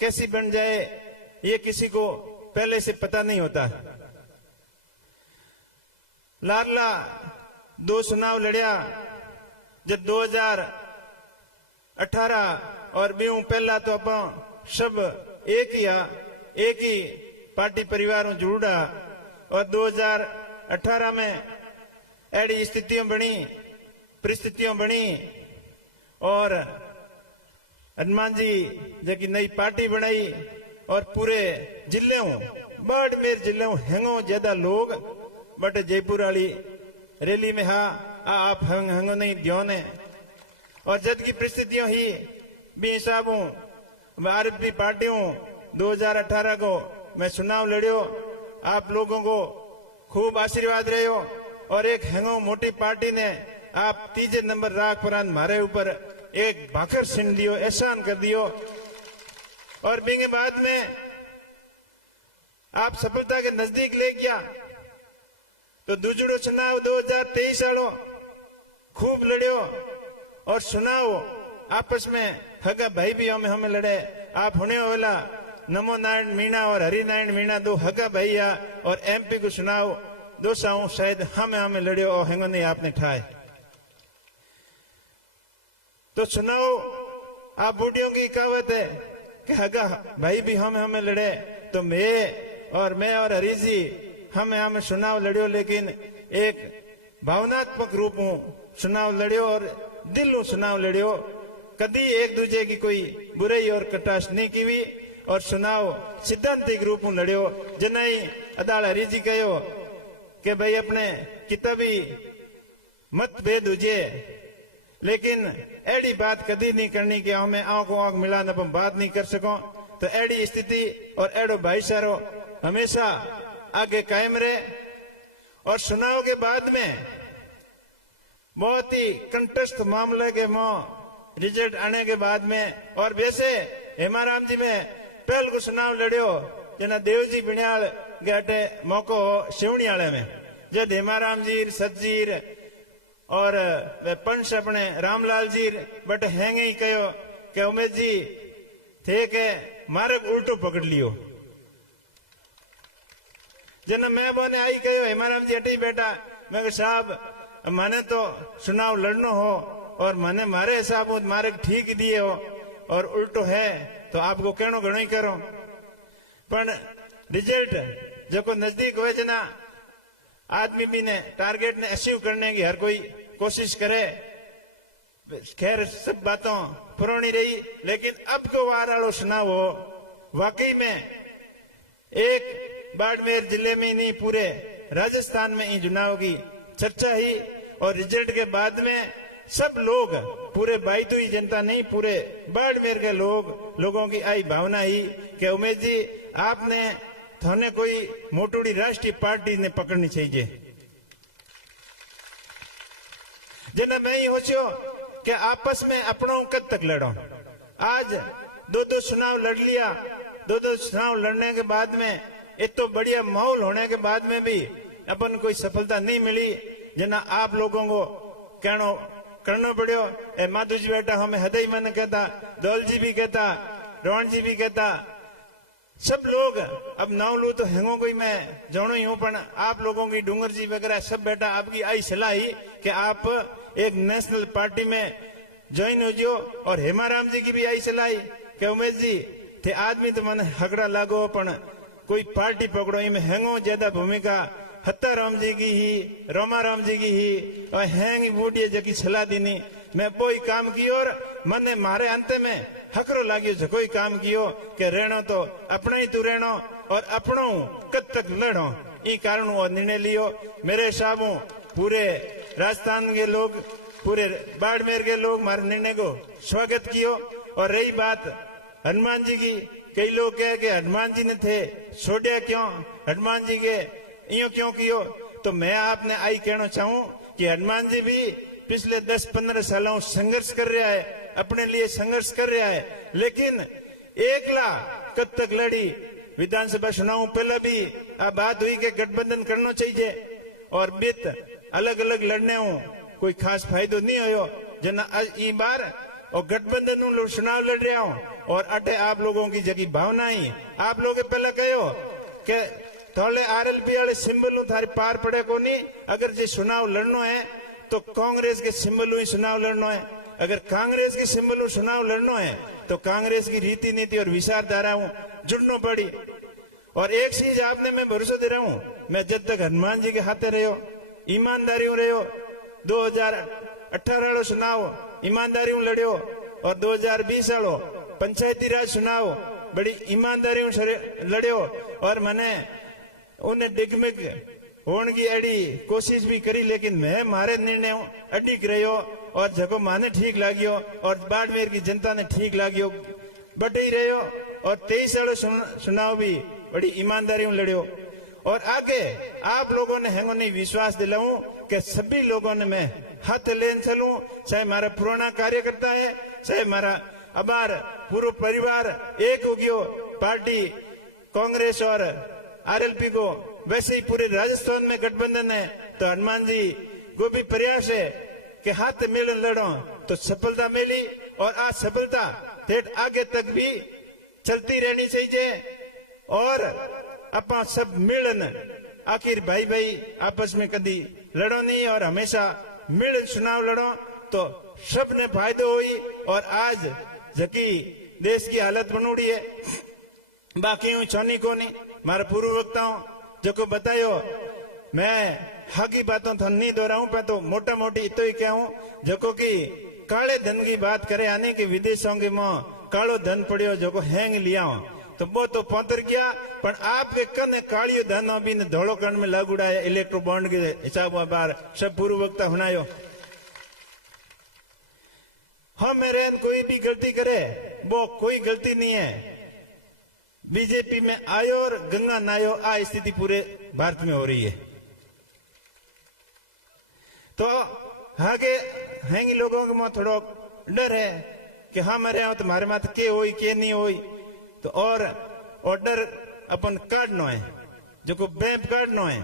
कैसी बन जाए ये किसी को पहले से पता नहीं होता। लाडला 2 चुनाव लड़िया जब 2018 और बीऊ पहला तो अपन सब एक ही पार्टी परिवार में जुड़ा और 2018 में ऐसी स्थितियां बनी, परिस्थितियां बनी और हनुमान जी जबकि नई पार्टी बनाई और पूरे जिले बाड़मेर जिले हेंगो ज्यादा लोग बट जयपुर वाली रैली में आप हेंगो नहीं ध्यान है और जद की परिस्थितियों ही भी हिसाब आरएसपी पार्टियों 2018 को मैं चुनाव लड़ियो, आप लोगों को खूब आशीर्वाद रहे हो और एक हेंगो मोटी पार्टी ने आप 3 नंबर राख पर मारे ऊपर एक भाखर छीन दियो, एहसान कर दियो और बिंगे बाद में आप सफलता के नजदीक ले गया तो दूसरो चुनाव 2023 वालों खूब लड़ियो और चुनाव आपस में हगा भाई भी हमें लड़े। आप होने वाला नमो नारायण मीणा और हरिनारायण मीणा 2 हगा भैया और एमपी को चुनाव 2 शायद हमें लड़ियो और हेंगो नहीं आपने ठाए। तो चुनाव आप बूढ़ियों की कहावत है कि हगा भाई भी हमें लड़े, तो मैं और हरी जी हमें चुनाव लड़ियो, लेकिन एक भावनात्मक रूप हूँ चुनाव लड़ियो और दिल चुनाव लड़ियो, कदी एक दूजे की कोई बुराई और कटाश नहीं की और चुनाव सिद्धांतिक रूप में लड़ियो। जनाई अदाल हरी जी कहो कि भाई अपने किताबी मतभेद हुए लेकिन एड़ी बात कदी नहीं करनी कि हमें आंखों आंख मिला न बात नहीं कर सको। तो एड़ी स्थिति और एड़ो भाईचारो हमेशा आगे कायम रहे और चुनाव के बाद में बहुत ही कंटस्थ मामले के रिजल्ट आने के बाद में और वैसे हेमाराम जी में पहल को चुनाव लड़ियो जना देवजी बिण्याल गेटे मौको शिवणियाले में जब हेमाराम जी सतजीर और वे पंच अपने रामलाल जी बट हैंगे ही कहो कि उमेश जी थे के मार्ग उल्टो पकड़ लियो। जना मैं बोने आई कहो हेमाराम जी हटी बेटा, मैं साहब मैंने तो चुनाव लड़नो हो और मैंने मारे हिसाब मार्ग ठीक दिए हो और उल्टो है तो आपको कहनो घणो ही करो। पर रिजल्ट जो नजदीक हुए जना आदमी भी ने टारगेट ने अचीव करने की हर कोई कोशिश करे। खैर सब बातों पुरानी रही, लेकिन अब को वार वालों चुनाव हो वाकई में एक बाड़मेर जिले में ही नहीं पूरे राजस्थान में ही चुनाव की चर्चा ही और रिजल्ट के बाद में सब लोग पूरे बाइतुई जनता नहीं पूरे बाड़मेर के लोगों की आई भावना ही कि उमेश जी आपने थाने कोई मोटूड़ी राष्ट्रीय पार्टी ने पकड़नी चाहिए। जना मैं ही होशियो कि आपस में अपनों कद तक लड़ो। आज 2 चुनाव लड़ लिया, 2 चुनाव लड़ने के बाद में एक तो बढ़िया माहौल होने के बाद में भी अपन कोई सफलता नहीं मिली। जना आप लोगों को कहनो करना पड़ो। माधु जी बेटा हमें हृदय मन कहता, दौल जी भी कहता, रोहन जी भी कहता, सब लोग अब नाव लू तो हेंगो कोई मैं जानो ही हूं, पर आप लोगों की डूंगर जी वगैरह सब बेटा आपकी आई सलाह ही कि आप एक नेशनल पार्टी में ज्वाइन हो जियो और हेमाराम जी की भी आई सलाह कि उमेश जी थे आदमी तो मन हकड़ा लागो पर कोई पार्टी पकड़ो। इनमें हेंगो ज्यादा भूमिका हत्ता राम जी की ही, रोमा राम जी की ही और हैंगी बूढ़ी जकी सलाह दीनी। मैं कोई काम कियो और मने मारे अंत में हकरो लागियो जो कोई काम कियो कि रहनो तो अपना ही तू रहनो और अपनो कद तक लड़ो। ई कारण वो निर्णय लियो। मेरे हिसाब पूरे राजस्थान के लोग, पूरे बाड़मेर के लोग मारे निर्णय को स्वागत कियो। और रही बात हनुमान जी की, कई लोग कहे कि हनुमान जी ने थे छोड़िया क्यों, हनुमान जी के यो क्यों कियो। तो मैं आपने आई कहना चाहूं कि हनुमान जी भी पिछले 10-15 सालों संघर्ष कर रहा है, अपने लिए संघर्ष कर रहा है, लेकिन एकला कब तक लड़ी। विधानसभा चुनाव पहले भी आ बात हुई कि गठबंधन करना चाहिए और बित अलग अलग लड़ने हो कोई खास फायदो नहीं हो। जना ई बार और गठबंधन चुनाव लड़ रहा हूं और अटे आप लोगों की जगी भावना ही आप लोग पहले कहो के थोड़े आरएलपी वाले सिंबल थारे पार पड़े को नहीं। अगर जो चुनाव लड़नो है तो कांग्रेस के सिंबल ही चुनाव लड़नो है। अगर कांग्रेस के सिंबल चुनाव लड़नो है तो कांग्रेस की रीति नीति और विचारधारा जुड़ना पड़ी। और एक चीज आपने मैं भरोसा दे रहा हूं, मैं जब तक हनुमान जी के हाथे रहो ईमानदारी रहो 2018 वालों चुनाव ईमानदारी लड़ियो और 2020 वालों पंचायती राज चुनाव बड़ी ईमानदारी लड़ियो और मैंने उन्हें डिगमिग होने की अड़ी कोशिश भी करी, लेकिन मैं मारे निर्णय अटिक रहो और जगो माने ठीक लागियो और बाड़मेर की जनता ने ठीक लागियो बटे ही रहो। और 23 वालों चुनाव भी बड़ी ईमानदारी लड़ियो और आगे आप लोगों ने हैंगो नहीं विश्वास दिलाऊं कि सभी लोगों ने मैं हाथ लेन चलूं, चाहे हमारा पुराना कार्यकर्ता है चाहे हमारा अबार पूरा परिवार एक हो गयो पार्टी कांग्रेस और आरएलपी को, वैसे ही पूरे राजस्थान में गठबंधन है तो हनुमान जी को भी प्रयास है कि हाथ मिलन लड़ो तो सफलता मिली और आज सफलता ठेठ आगे तक भी चलती रहनी चाहिए। और अपना सब मिलन आखिर भाई भाई आपस में कभी लड़ो नहीं और हमेशा मिलन चुनाव लड़ो तो सब ने फायदो हुई। और आज जकी देश की हालत बनोड़ी है बाकी हूँ छानी को नहीं मारा पूर्व वक्ताओं जो को बतायो मैं हागी बातों तो नहीं दोहराऊं पर तो मोटा मोटी इतो ही क्या हूँ जो को की काले धन की बात करे आने के विदेशों के मुंह कालो धन पड़ियो जो को हैंग लिया हूं तो वो तो पौतर गया पर आपके कन कालियो धन अभी ने धोड़ो कण में लागूड़ा है इलेक्ट्रो बॉन्ड के हिसाब बार सब पूर्व वक्ता हुनायो। हम मेरे कोई भी गलती करे वो कोई गलती नहीं है। बीजेपी में आयो और गंगा नायो आ स्थिति पूरे भारत में हो रही है तो आगे हैंगी लोगों के मुंह थोड़ा डर है कि हाँ मेरे यहाँ तुम्हारे माथे के होई के नहीं होई तो और ऑर्डर अपन काटनो है जो को बैंक काटनो है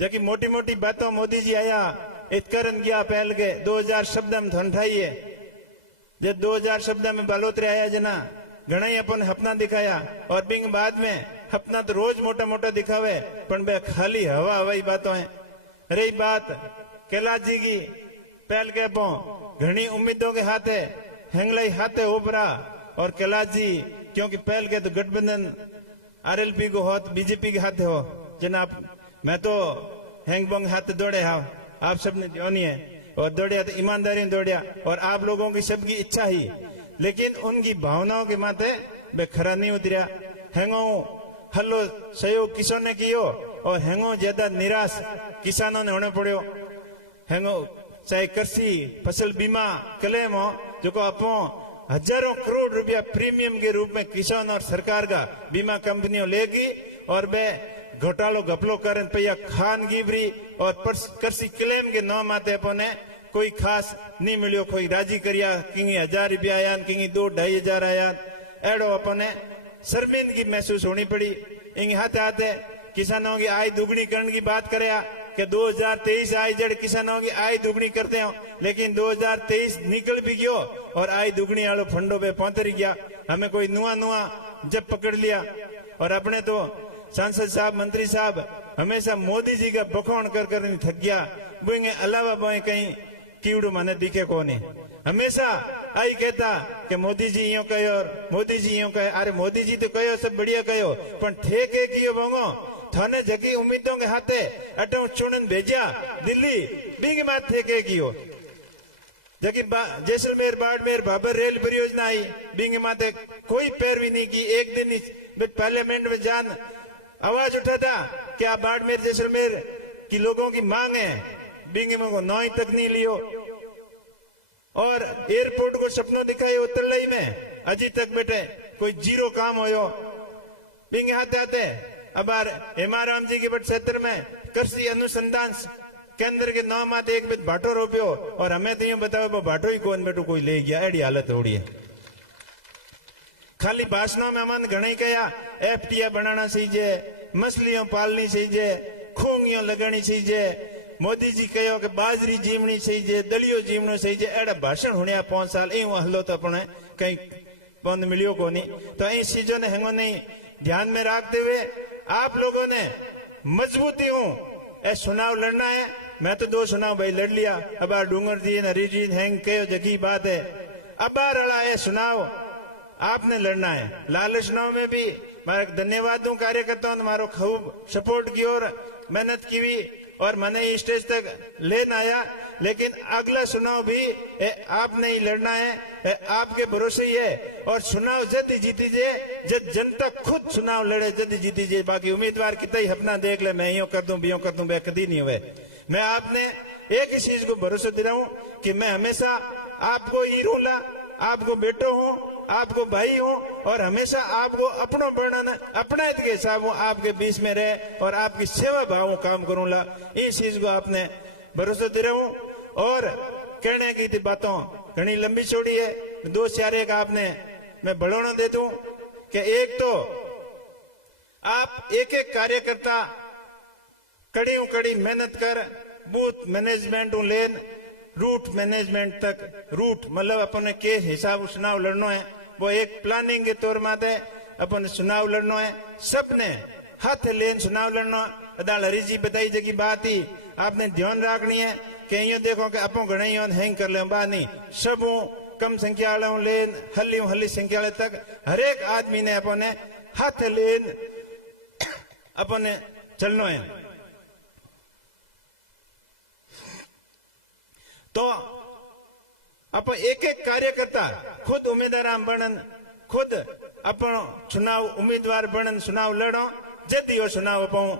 जबकि मोटी मोटी बातों मोदी जी आया इतकरन गया पहल के 2000 शब्द में ठंडाई है जब 2000 शब्द में बालोतरे आया जना घना ही अपन हपना दिखाया और बिंग बाद में हपना तो रोज मोटा मोटा दिखावे पर बे खाली हवा हवाई बातों है। रही बात कैलाश जी की पहल के पो घनी उम्मीदों के हाथे हैंगलाई हाथे ओपरा और कैलाश जी क्योंकि पहल के तो गठबंधन आरएलपी को हो बीजेपी के हाथे हो जनाब मैं तो हैंग बंग हाथ दौड़े हाव आप सबने जोनी है और दौड़िया तो ईमानदारी दौड़िया और आप लोगों की सबकी इच्छा ही लेकिन उनकी भावनाओं के माथे वे खरा नहीं उतरिया। हैंगो हल्लो सहयोग किसानों ने कियो और हैंगो ज्यादा निराश किसानों ने होने पड़ो। हैंगो चाहे कृषि फसल बीमा क्लेम हो जो को अपो हजारों करोड़ रुपया प्रीमियम के रूप में किसान और सरकार का बीमा कंपनियों लेगी और वे घोटालो घपलो करन पैया खान गिबरी और कृषि क्लेम के नाम आते अपने कोई खास नहीं मिलियो कोई राजी करिया किंगी 1000 रुपया आया किंगी 2-2,500 आया एडो अपने शर्मिंदगी महसूस होनी पड़ी। इंग हाथ आते किसानों की आय दुगनी करने की बात करे कि 2023 आय जड़ किसानों की आय दुगनी करते हो लेकिन 2023 निकल भी गयो और आय दुगनी वालों फंडो पे पहुंच गया। हमें कोई नुआ जब पकड़ लिया और अपने तो सांसद साहब मंत्री साहब हमेशा मोदी जी का बखौन कर थक गया बुएंगे अलावा बोए कहीं कीड़ू माने दिखे कोने हमेशा आई कहता कि मोदी जी यूं कहो और मोदी जी यूं कहे अरे मोदी जी तो कहो सब बढ़िया कहो पर ठेके कियो भंगो थाने जगी उम्मीदों के हाथे अटो चुनन भेजा दिल्ली बिंग मात ठेके कियो जबकि जैसलमेर बाड़मेर भाबर रेल परियोजना आई बिंग माते कोई पैरवी नहीं की। एक दिन पार्लियामेंट में जान आवाज उठा था कि आप बाड़मेर जैसलमेर की लोगों की मांग है बिंग में को नौ तक नहीं लियो और एयरपोर्ट को सपनों दिखाए उत्तरलई में अजी तक बेटे कोई जीरो काम होयो बिंग आते आते अब हेमाराम जी के बट क्षेत्र में कृषि अनुसंधान केंद्र के नाम आते एक बेट भाटो रोपियो और हमें तो यूं बताओ भाटो ही कौन बेटो कोई ले गया एडी हालत हो रही है। खाली भाषणों में हमने घना ही कहा एफटीआ बनाना चाहिए मछलियों पालनी चाहिए खूंगियों लगानी चाहिए मोदी जी कहो कि बाजरी जीवनी चाहिए दलियो जीवनो चाहिए एड़ा भाषण होने 5 साल यूं हलो तो अपने कहीं बंद मिलियो को नहीं। तो इन चीजों ने हेंगो नहीं ध्यान में रखते हुए आप लोगों ने मजबूती हूं ए चुनाव लड़ना है। मैं तो 2 चुनाव भाई लड़ लिया, अब डूंगर जी हरी जी हैंग के जगी बात है। अब रहा है चुनाव आपने लड़ना है। लाल चुनाव में भी मैं धन्यवाद दूं कार्यकर्ताओं ने मारो खूब सपोर्ट की और मेहनत की हुई और मैंने स्टेज तक लेना आया। लेकिन अगला चुनाव भी आपने ही लड़ना है, आपके भरोसे ही है। और चुनाव जल्दी जीतीजिए, जब जनता खुद चुनाव लड़े जल्दी जीतीजिए। बाकी उम्मीदवार कितना ही अपना देख ले, मैं यूं कर दूं बियों कर दूं, वह कभी नहीं हुए। मैं आपने एक ही चीज को भरोसा दे रहा हूं कि मैं हमेशा आपको ही रूला, आपको बेटो हूं, आपको भाई हूं और हमेशा आपको अपना वर्णन अपना हित के हिसाब आपके बीच में रहे और आपकी सेवा भाव काम करूंगा। इस चीज को आपने भरोसा दे रहा हूं। और कहने की थी बातों घनी लंबी चौड़ी है, 2-4 एक आपने मैं बढ़ाना दे दूं कि एक तो आप एक एक कार्यकर्ता कड़ी मेहनत कर बूथ मैनेजमेंट लेन रूट मैनेजमेंट तक, रूट मतलब अपने के हिसाब चुनाव लड़ना है, वो एक प्लानिंग के तौर माते अपन चुनाव लड़ना है। सबने हाथ लेन चुनाव लड़ना। अदाल हरी जी बताई जगी बात ही आपने ध्यान रखनी है कि यो देखो कि अपो घना हैंग कर ले बात नहीं, सब कम संख्या वालों लेन हली संख्या वाले तक हर एक आदमी ने अपने हाथ लेन अपने चलना है। तो अपन एक एक कार्यकर्ता खुद उम्मीदवार बनन, खुद अपन चुनाव उम्मीदवार बनन, चुनाव लड़ो जल्दी वो चुनाव अपन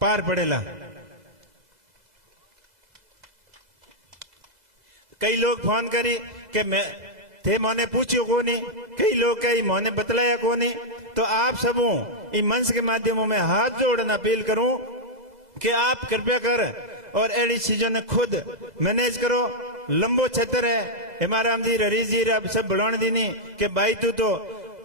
पार पड़ेला। कई लोग फोन करी कि मैं थे मोने पूछो को नहीं, कई लोग कई मोने बतलाया को नहीं। तो आप सबों इन मंच के माध्यमों में हाथ जोड़ना अपील करूं कि आप कृपया कर और ऐसी चीजों ने खुद मैनेज करो। लंबो छतर है हमारा जी हरी जी सब बढ़ाने दी नहीं कि भाई तू तो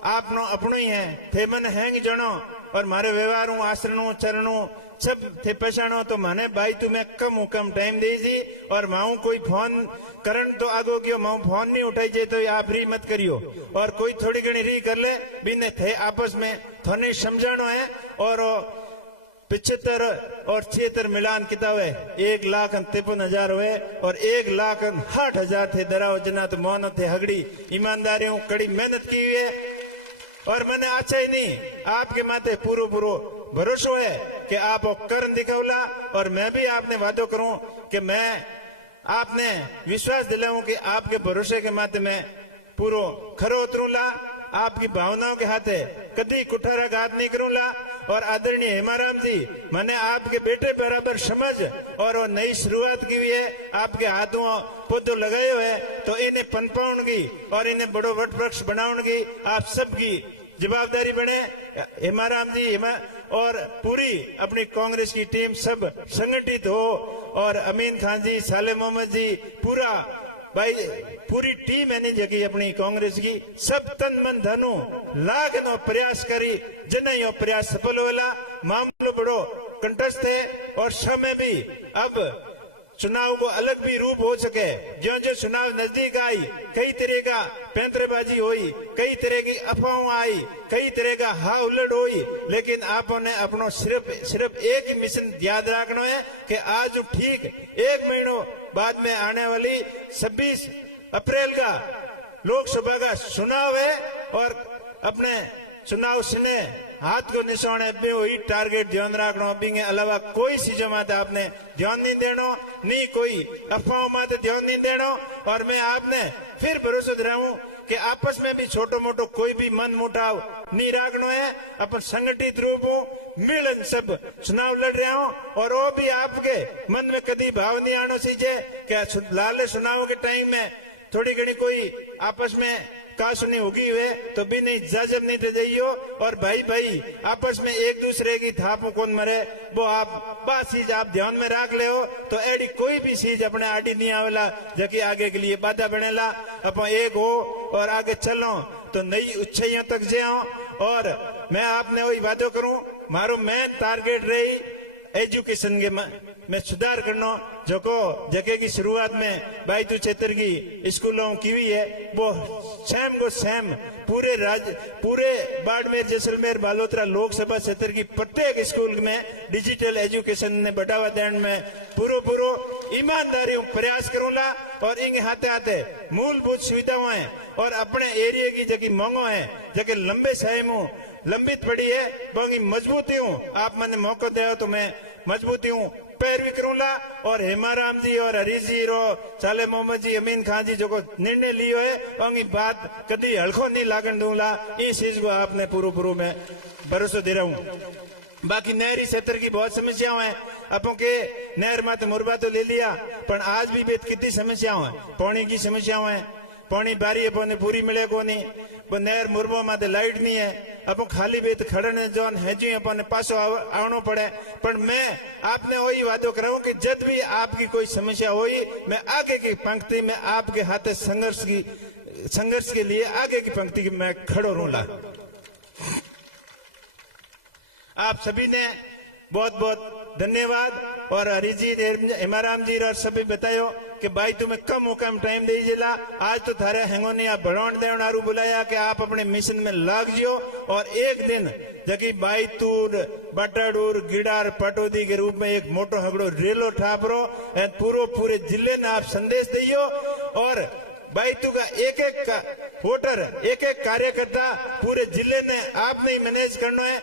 आपनो अपनो ही है, थे मन हैंग जनो और मारे व्यवहार आचरणों चरणों सब थे पछाणो। तो माने भाई तू मैं कम टाइम दे जी और माऊ कोई फोन करन तो आगो गयो, माऊ फोन नहीं उठाई जे तो आप री मत करियो और कोई थोड़ी घनी री कर ले बिने थे आपस में थोने समझानो है। और 75 और 76 मिलान किताब है 1,53,000 हुए और 1,60,000 थे दराव जना तो मौन थे हगड़ी ईमानदारियों कड़ी मेहनत की हुई है। और मैंने अच्छा ही नहीं आपके माथे पूरो भरोसा है कि आप कर दिखावला। और मैं भी आपने वादो करूं कि मैं आपने विश्वास दिलाऊं कि आपके भरोसे के माथे में पूरो खरो उतरूंला, आपकी भावनाओं के हाथे कभी कुठारा घात नहीं करूंगा। और आदरणीय हेमाराम जी मैंने आपके बेटे बराबर समझ और वो नई शुरुआत की हुई है, आपके हाथों पौधो लगाए हुए तो इन्हें पनपाउंगी और इन्हें बड़ो वट वृक्ष बनाऊंगी। आप सबकी जवाबदारी बने। हेमाराम जी और पूरी अपनी कांग्रेस की टीम सब संगठित हो और अमीन खान जी, साले मोहम्मद जी, पूरा भाई पूरी टीम है जगी अपनी कांग्रेस की सब तन मन धनु लाख नो प्रयास करी जन यो प्रयास सफल होला। मामलो बड़ो कंटस्ट है और समय भी अब चुनाव को अलग भी रूप हो सके। जो जो चुनाव नजदीक आई कई तरह का पैंतरेबाजी हुई, कई तरह की अफवाहों आई, कई तरह का हा उलट हुई, लेकिन आपों ने अपनो सिर्फ एक ही मिशन याद रखना है कि आज ठीक 1 महीनों बाद में आने वाली 26 अप्रैल का लोकसभा का चुनाव है और अपने चुनाव से हाथ को निशान है वही टारगेट ध्यान रखना। अभी के अलावा कोई चीजों माते आपने ध्यान नहीं देना, नहीं कोई अफवाहों माते ध्यान नहीं देना। और मैं आपने फिर भरोसा दे रहा हूं कि आपस में भी छोटो मोटो कोई भी मन मुटाव नहीं रखना है। अपन संगठित रूप हो मिलन सब चुनाव लड़ रहे हो और वो भी आपके मन में कभी भाव नहीं आना चाहिए क्या लाले चुनाव के टाइम में थोड़ी घड़ी कोई आपस में का सुनी होगी हुए तो भी नहीं जाजब नहीं दे जाइयो। और भाई आपस में एक दूसरे की थापों कौन मरे वो आप बात चीज आप ध्यान में रख ले हो तो एडी कोई भी चीज अपने आड़ी नहीं आवेला जबकि आगे के लिए बाधा बनेला। अपन एक हो और आगे चलो तो नई ऊंचाइयों तक जाओ। और मैं आपने वही वादो करूं मारो मेन टारगेट रही एजुकेशन के में सुधार करनो जोको जगह की शुरुआत में बाईतू क्षेत्र की स्कूलों की हुई है वो सेम को सेम पूरे बाड़मेर जैसलमेर बालोतरा लोकसभा क्षेत्र की प्रत्येक स्कूल में डिजिटल एजुकेशन ने बढ़ावा देने में पूरो ईमानदारी प्रयास करूंगा और इन हाथे हाथे मूलभूत सुविधाओं है और अपने एरिया की जगह मांगो है जगह लंबे समय में लंबित पड़ी है बहुत मजबूती हूँ आप मैंने मौका दे तो मैं मजबूती हूँ पैरवी करूंगा और हेमाराम जी और हरीश जी और साले मोहम्मद जी अमीन खान जी जो को निर्णय लियो है उनकी बात कभी हल्को नहीं लागन दूंगा इस चीज को आपने पूरो में भरोसा दे रहा हूँ। बाकी नहरी क्षेत्र की बहुत समस्याओं हैं अपो के नहर माते मुरबा तो ले लिया पर आज भी बेत कितनी समस्याओं है पानी की समस्याओं है पानी बारी अपने पूरी मिले को नहीं वो नहर मुरबो माते लाइट नहीं है अपन खाली बेत खड़े जोन है जी अपन पासो आवनो पड़े पर मैं आपने वही वादो कराऊं कि जब भी आपकी कोई समस्या हुई मैं आगे की पंक्ति में आपके हाथे संघर्ष के लिए आगे की पंक्ति में खड़ो रहूंगा। आप सभी ने बहुत बहुत धन्यवाद और हरीश जी हेमाराम जी और सभी बतायो कि भाई तुम्हें कम टाइम दे जिला आज तो थारे हेंगोनी आप बढ़ाण देवनारू बुलाया कि आप अपने मिशन में लाग जियो और एक दिन जबकि बाईतूर बटाडूर गिडार पटोदी के रूप में एक मोटो हगड़ो रेलो ठापरो पूरे जिले ने आप संदेश दियो और बाईतू का एक वोटर एक कार्यकर्ता पूरे जिले ने आपने ही मैनेज करना है।